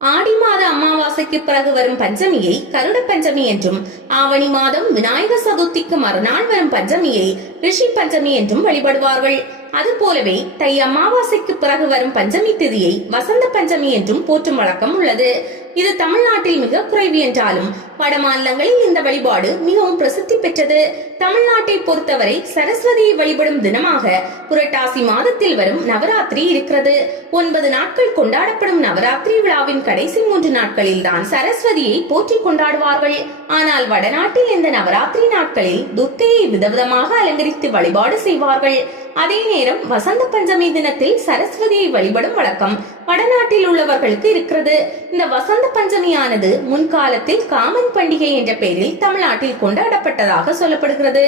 ஆடி மாத அமாவாசைக்கு பிறகு வரும் பஞ்சமியை கருட பஞ்சமி என்றும், ஆவணி மாதம் விநாயகர் சதுர்த்திக்கு மறுநாள் வரும் பஞ்சமியை ரிஷி பஞ்சமி என்றும் வழிபடுவார்கள். அதுபோலவே தை அமாவாசைக்கு பிறகு வரும் பஞ்சமி திதியை வசந்த பஞ்சமி என்றும் போற்றும் வழக்கம் உள்ளது. இது தமிழ்நாட்டில் மிக குறைவு என்றாலும் வட மாநிலங்களில் இந்த வழிபாடு மிகவும் பிரசித்தி பெற்றது. தமிழ்நாட்டை பொறுத்தவரை சரஸ்வதியை வழிபடும் தினமாக புரட்டாசி மாதத்தில் வரும் நவராத்திரி இருக்கிறது. 9 நாட்கள் கொண்டாடப்படும் நவராத்திரி விழாவின் கடைசி 3 நாட்களில் தான் சரஸ்வதியை போற்றி கொண்டாடுவார்கள். ஆனால் வடநாட்டில் இந்த நவராத்திரி நாட்களில் துர்க்கையை விதவிதமாக அலங்கரித்து வழிபாடு செய்வார்கள். அதே நேரம் வசந்த பஞ்சமி தினத்தில் சரஸ்வதியை வழிபடும் வழக்கம் வடநாட்டில் உள்ளவர்களுக்கு இருக்கிறது. இந்த வசந்த பஞ்சமியானது முன்காலத்தில் காமன் பண்டிகை என்ற பெயரில் தமிழ்நாட்டில் கொண்டாடப்பட்டதாக சொல்லப்படுகிறது.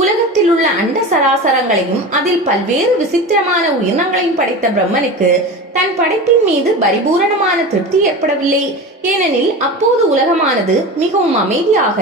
உலகத்தில் உள்ள அண்ட சராசரங்களையும் அதில் பல்வேறு விசித்திரமான உயிரினங்களையும் படைத்த பிரம்மனுக்கு தன் படைப்பின் மீது பரிபூரணமான திருப்தி ஏற்படவில்லை. ஏனெனில் அப்போது உலகமானது மிகவும் அமைதியாக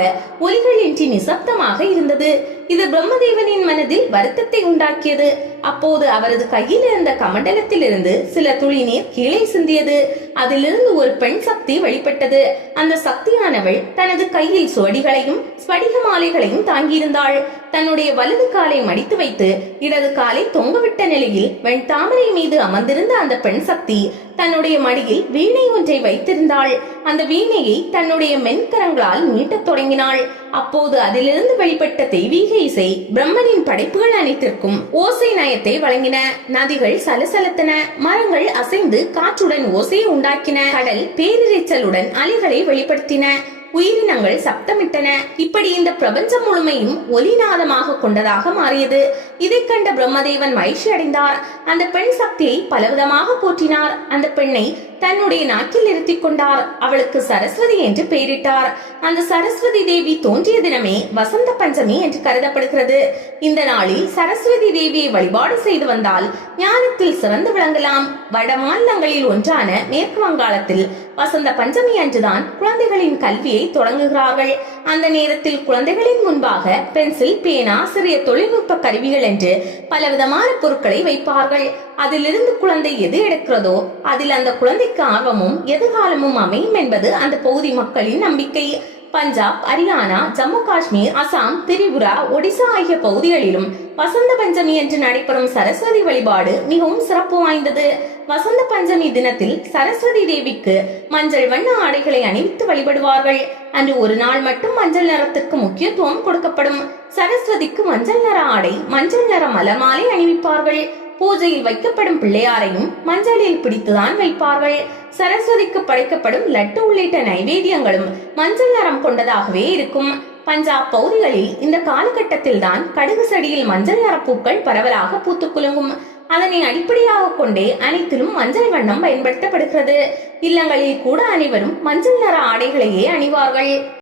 ஒலிகளின்றி நிசப்தமாக இருந்தது. இது பிரம்மதேவனின் மனதில் வருத்தத்தை உண்டாக்கியது. அப்போது அவரது கையில் இருந்த கமண்டலத்தில் இருந்து சில துளி நீர் கீழே சிந்தியது. அதிலிருந்து ஒரு பெண் சக்தி வெளிப்பட்டது. அந்த சக்தியானவள் தனது கையில் சுவடிகளையும் ஸ்படிக மாலைகளையும் தாங்கியிருந்தாள். தன்னுடைய வலது காலை மடித்து வைத்து இடது காலை தொங்கவிட்ட நிலையில் வெண்தாமரை மீது அமர்ந்திருந்த அந்த பெண் சக்தி தன்னுடைய மடியில் வீணை ஒன்றை வைத்திருந்தாள். அந்த வீணையை தன்னுடைய மென்கரங்களால் மீட்டத் தொடங்கினாள். அப்போது அதிலிருந்து வெளிப்பட்ட தெய்வீக இசை பிரம்மனின் படைப்புகள் அனைத்திற்கும் ஓசை நயத்தை வழங்கின. நதிகள் சலசலத்தன, மரங்கள் அசைந்து காற்றுடன் ஓசையை உண்டாக்கின, கடல் பேரிரைச்சலுடன் அலைகளை வெளிப்படுத்தின, உயிரினங்கள் சப்தமிட்டன. இப்படி இந்த பிரபஞ்சம் முழுமையும் ஒலிநாதமாக கொண்டதாக மாறியது. இதை கண்ட பிரம்மதேவன் மகிழ்ச்சி அடைந்தார். அந்த பெண் சக்தியை பலவிதமாக போற்றினார். அந்த பெண்ணை தன்னுடைய நாக்கில் இருத்திக் கொண்டார். அவளுக்கு சரஸ்வதி என்று பெயரிட்டார். அந்த சரஸ்வதி தேவி தோன்றிய தினமே வசந்த பஞ்சமி என்று கருதப்படுகிறது. இந்த நாளில் சரஸ்வதி தேவியை வழிபாடு செய்து வந்தால் ஞானத்தில் சிறந்து விளங்கலாம். வட மாநிலங்களில் ஒன்றான மேற்கு வங்காளத்தில் வசந்த பஞ்சமி அன்றுதான் குழந்தைகளின் கல்வியை தொடங்குகிறார்கள். அந்த நேரத்தில் குழந்தைகளின் முன்பாக பென்சில், பேனா, சிறிய தொழில்நுட்ப கருவிகள் என்று பலவிதமான பொருட்களை வைப்பார்கள். அதிலிருந்து குழந்தை எது எடுக்கிறதோ அதில் அந்த குழந்தைக்கு ஆர்வமும் எதிர்காலமும் அமையும் என்பது அந்த பகுதி மக்களின் நம்பிக்கை. பஞ்சாப், ஹரியானா, ஜம்மு காஷ்மீர், அசாம், திரிபுரா, ஒடிசா ஆகிய பகுதிகளிலும் வசந்த பஞ்சமி என்று நடைபெறும் சரஸ்வதி வழிபாடு மிகவும் சிறப்பு வாய்ந்தது. வசந்த பஞ்சமி தினத்தில் சரஸ்வதி தேவிக்கு மஞ்சள் வண்ண ஆடைகளை அணிவித்து வழிபடுவார்கள். அன்று ஒரு நாள் மட்டும் மஞ்சள் நிறத்துக்கு முக்கியத்துவம் கொடுக்கப்படும். சரஸ்வதிக்கு மஞ்சள் நிற ஆடை, மஞ்சள் நிற மலர் மாலை அணிவிப்பார்கள். பூஜையில் வைக்கப்படும் பிள்ளையாரையும் மஞ்சளில் பிடித்துதான் வைப்பார்கள். சரஸ்வதிக்கு படைக்கப்படும் லட்டு உள்ளிட்ட நைவேத்தியங்களும் மஞ்சள் நிறம் கொண்டதாகவே இருக்கும். பஞ்சாப் பகுதிகளில் இந்த காலகட்டத்தில் தான் கடுகு செடியில் மஞ்சள் நிற பூக்கள் பரவலாக பூத்து குலுங்கும். அதனை அடிப்படையாக கொண்டே அனைத்திலும் மஞ்சள் வண்ணம் பயன்படுத்தப்படுகிறது. இல்லங்களில் கூட அனைவரும் மஞ்சள் நிற ஆடைகளையே அணிவார்கள்.